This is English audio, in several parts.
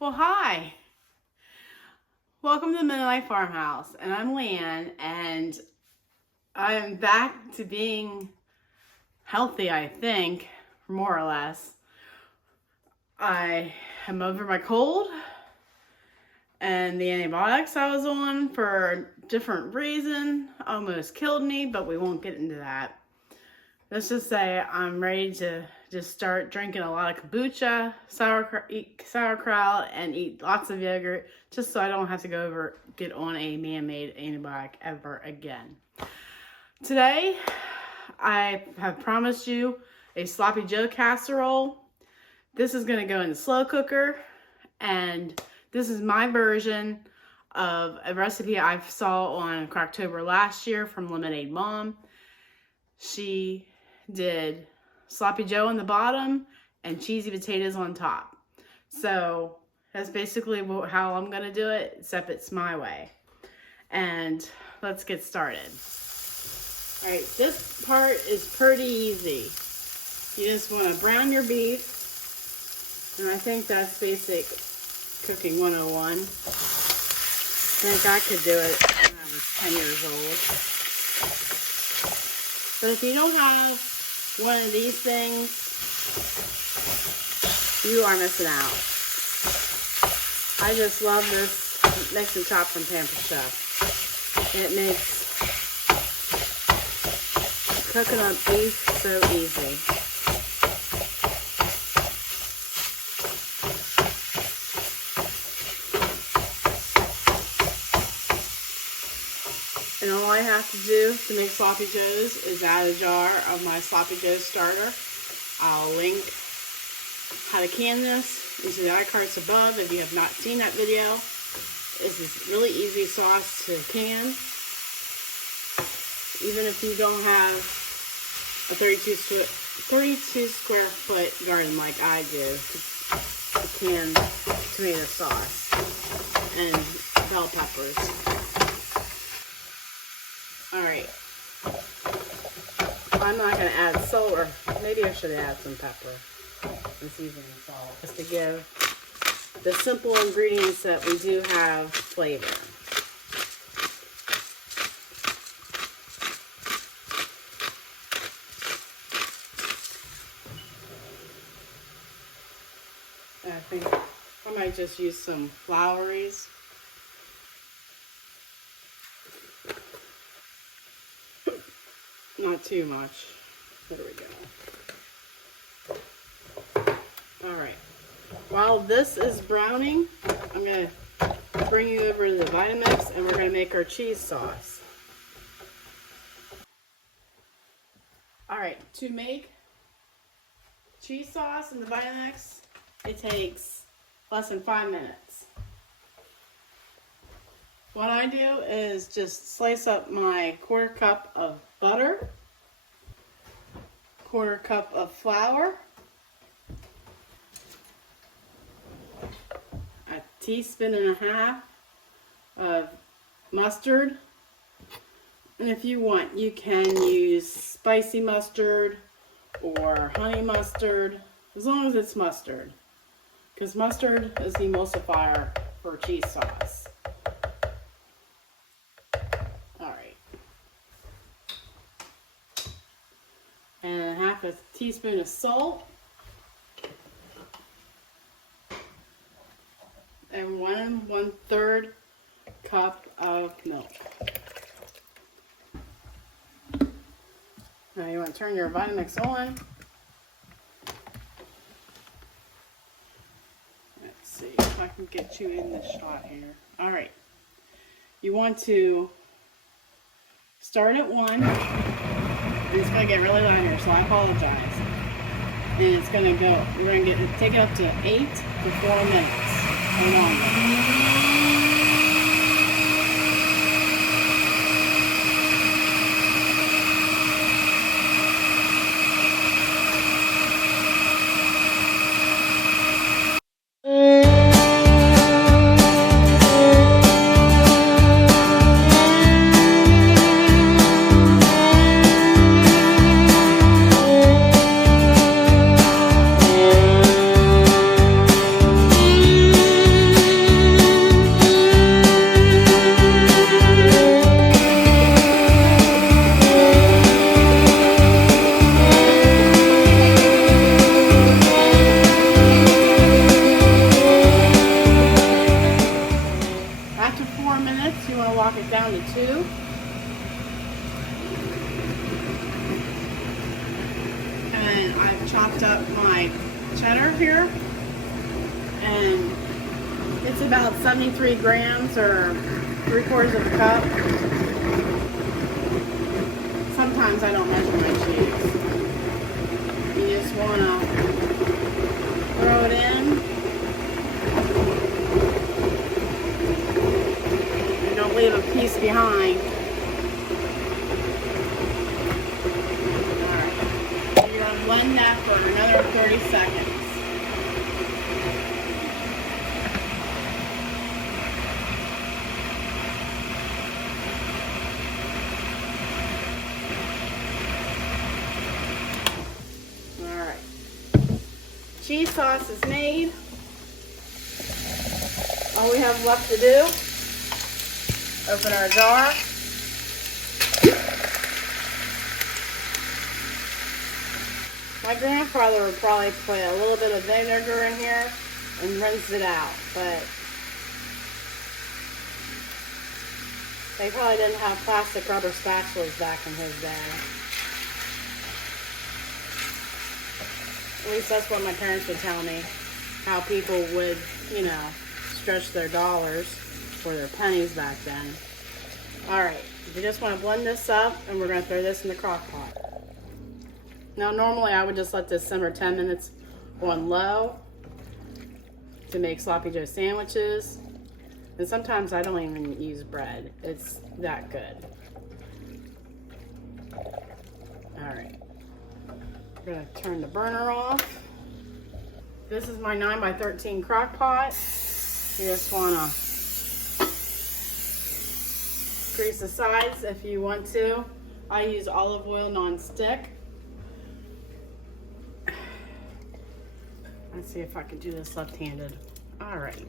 Well, hi. Welcome to the Mennonite Farmhouse, and I'm Leanne, and I'm back to being healthy, I think, more or less. I am over my cold, and the antibiotics I was on for a different reason almost killed me, but we won't get into that. Let's just say I'm ready to just start drinking a lot of kombucha, eat sauerkraut, and eat lots of yogurt, just so I don't have to get on a man-made antibiotic ever again. Today, I have promised you a sloppy Joe casserole. This is going to go in the slow cooker, and this is my version of a recipe I saw on Cracktober last year from Lemonade Mom. She did sloppy Joe on the bottom and cheesy potatoes on top. So that's basically how I'm going to do it, except it's my way. And let's get started. All right, this part is pretty easy. You just want to brown your beef. And I think that's basic cooking 101. I think I could do it when I was 10 years old. But if you don't have one of these things, you are missing out. I just love this mix and chop from Pampered Chef. It makes cooking up beef so easy. And all I have to do to make sloppy joes is add a jar of my sloppy joe starter. I'll link how to can this into the iCards above if you have not seen that video. This is really easy sauce to can. Even if you don't have a 32 square foot garden like I do to can tomato sauce and bell peppers. Alright, I'm not going to add salt, or maybe I should add some pepper and seasoning salt, just to give the simple ingredients that we do have flavor. I think I might just use some flouries. Not too much. There we go. Alright. While this is browning, I'm going to bring you over to the Vitamix, and we're going to make our cheese sauce. Alright, to make cheese sauce in the Vitamix, it takes less than 5 minutes. What I do is just slice up my 1/4 cup of butter, 1/4 cup of flour, a teaspoon and a half of mustard, and if you want, you can use spicy mustard or honey mustard, as long as it's mustard, because mustard is the emulsifier for cheese sauce. And half a teaspoon of salt, and 1/3 cup of milk. Now you want to turn your Vitamix on. Let's see if I can get you in this shot here. All right, you want to start at 1. And it's going to get really loud here, so I apologize. And it's going to go, we're going to take it up to 8 to 4 minutes or longer. down to 2. And I've chopped up my cheddar here, and it's about 73 grams or 3/4 of a cup. Sometimes I don't measure my cheese. You just want to throw it in. And don't leave a piece behind. Alright. You're going to blend that for another 30 seconds. Cheese sauce is made. All we have left to do, open our jar. My grandfather would probably put a little bit of vinegar in here and rinse it out, but they probably didn't have plastic rubber spatulas back in his day. At least that's what my parents would tell me, how people would, you know, stretch their dollars or their pennies back then. Alright, you just want to blend this up, and we're going to throw this in the crock pot. Now normally I would just let this simmer 10 minutes on low to make sloppy joe sandwiches, and sometimes I don't even use bread. It's that good. Alright. I'm going to turn the burner off. This is my 9x13 crock pot. You just want to grease the sides if you want to. I use olive oil non-stick. Let's see if I can do this left-handed. All right.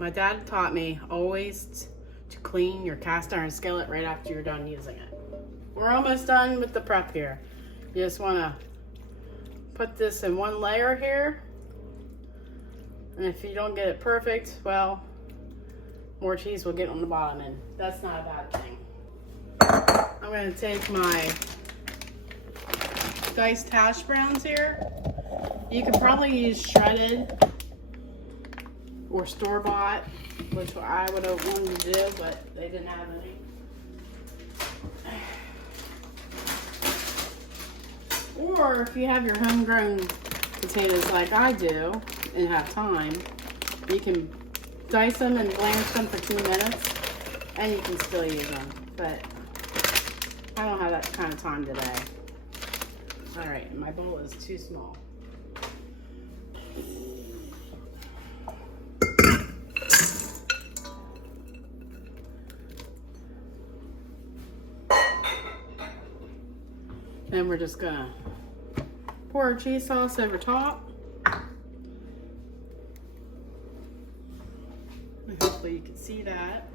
My dad taught me always to clean your cast iron skillet right after you're done using it. We're almost done with the prep here. You just want to put this in one layer here. And if you don't get it perfect, well, more cheese will get on the bottom, and that's not a bad thing. I'm going to take my diced hash browns here. You could probably use shredded or store-bought, which I would have wanted to do, but they didn't have any. Or if you have your homegrown potatoes like I do and have time, you can dice them and blanch them for 2 minutes, and you can still use them. But I don't have that kind of time today. All right, my bowl is too small. Then we're just gonna pour our cheese sauce over top. And hopefully you can see that.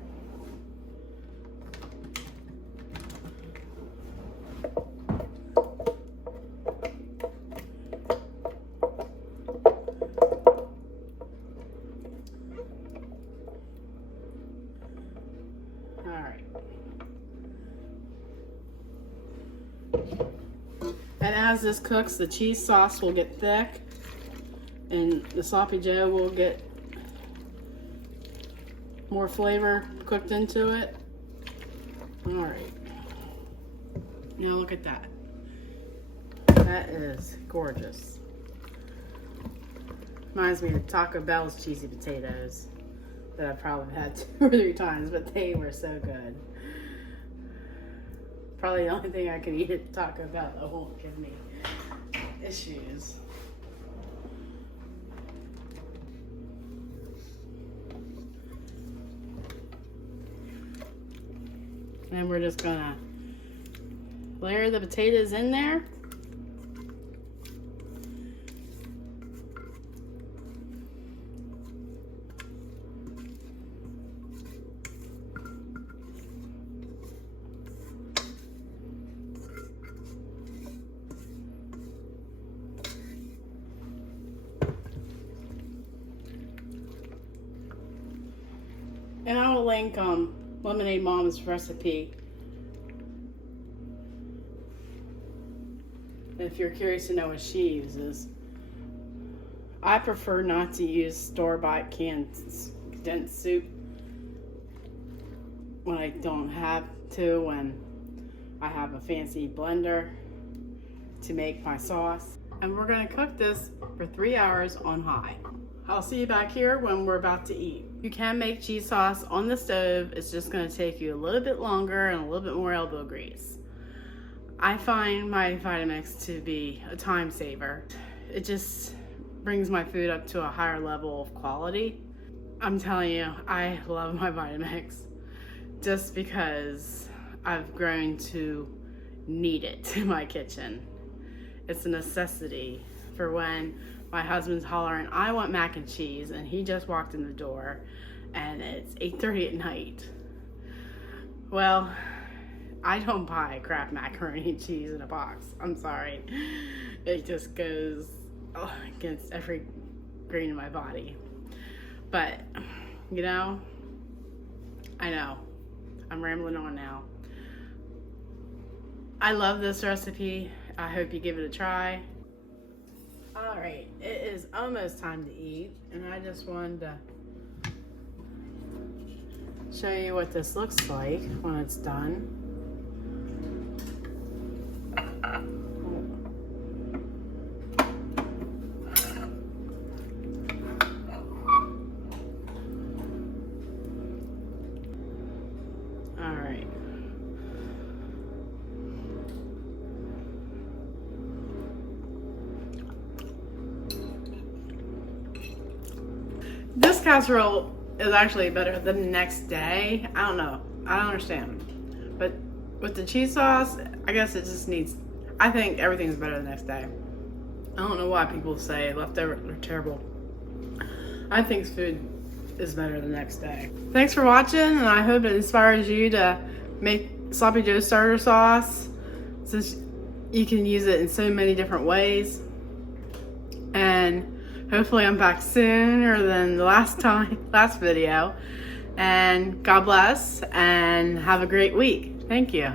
All right. And as this cooks, the cheese sauce will get thick and the sloppy joe will get more flavor cooked into it. All right. Now look at that. That is gorgeous. Reminds me of Taco Bell's cheesy potatoes that I've probably had 2 or 3 times, but they were so good. Probably the only thing I can eat at Taco Bell that won't give me issues. And we're just gonna layer the potatoes in there. link Lemonade Mom's recipe if you're curious to know what she uses. I prefer not to use store-bought canned condensed soup when I don't have to, when I have a fancy blender to make my sauce. And we're gonna cook this for 3 hours on high. I'll see you back here when we're about to eat. You can make cheese sauce on the stove. It's just gonna take you a little bit longer and a little bit more elbow grease. I find my Vitamix to be a time saver. It just brings my food up to a higher level of quality. I'm telling you, I love my Vitamix just because I've grown to need it in my kitchen. It's a necessity for when my husband's hollering, I want mac and cheese, and he just walked in the door and it's 8:30 at night. Well, I don't buy Kraft macaroni and cheese in a box. I'm sorry. It just goes against every grain in my body. But, you know, I know. I'm rambling on now. I love this recipe. I hope you give it a try. Alright, it is almost time to eat, and I just wanted to show you what this looks like when it's done. Alright. This casserole is actually better the next day. I don't know. I don't understand. But with the cheese sauce, I guess it just needs, I think everything's better the next day. I don't know why people say leftovers are terrible. I think food is better the next day. Thanks for watching, and I hope it inspires you to make sloppy joe starter sauce, since you can use it in so many different ways. And hopefully I'm back sooner than the last video. And God bless, and have a great week. Thank you.